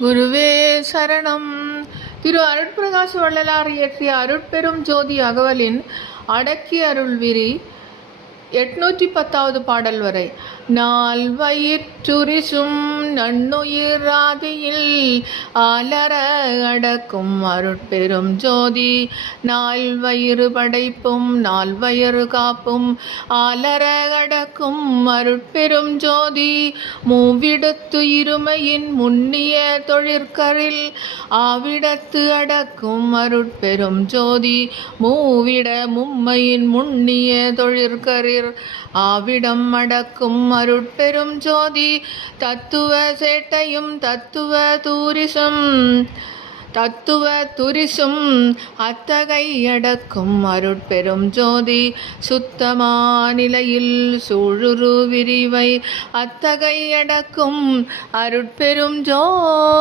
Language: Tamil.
குருவே சரணம். திரு அருட்பிரகாச வள்ளலார் இயற்றிய அருட்பெரும் ஜோதி அகவலின் அடக்கி அருள்விரி 810வது பாடல் வரை. நால் வயிற்றுரிசும் நன்னுயிர் ஆதியில் ஆலர அடக்கும் அருட்பெரும் ஜோதி, நால் வயிறு படைப்பும் நால் வயிறு காப்பும் ஆலர அடக்கும் அருட்பெரும் ஜோதி, மூவிடத்து இருமையின் முன்னிய தொழிற்கரில் ஆவிடத்து அடக்கும் அருட்பெரும் ஜோதி, மூவிட மும்மையின் முன்னிய தொழிற்கரில் ஆவிடம் அடக்கும் அருட்பெரும் ஜோதி, தத்துவ சேட்டையும் தத்துவ துரிசும் அத்தகை அடக்கும் அருட்பெரும் ஜோதி, சுத்தமா நிலையில் சூழுரு விரிவை அத்தகை அடக்கும் அருட்பெரும் ஜோதி.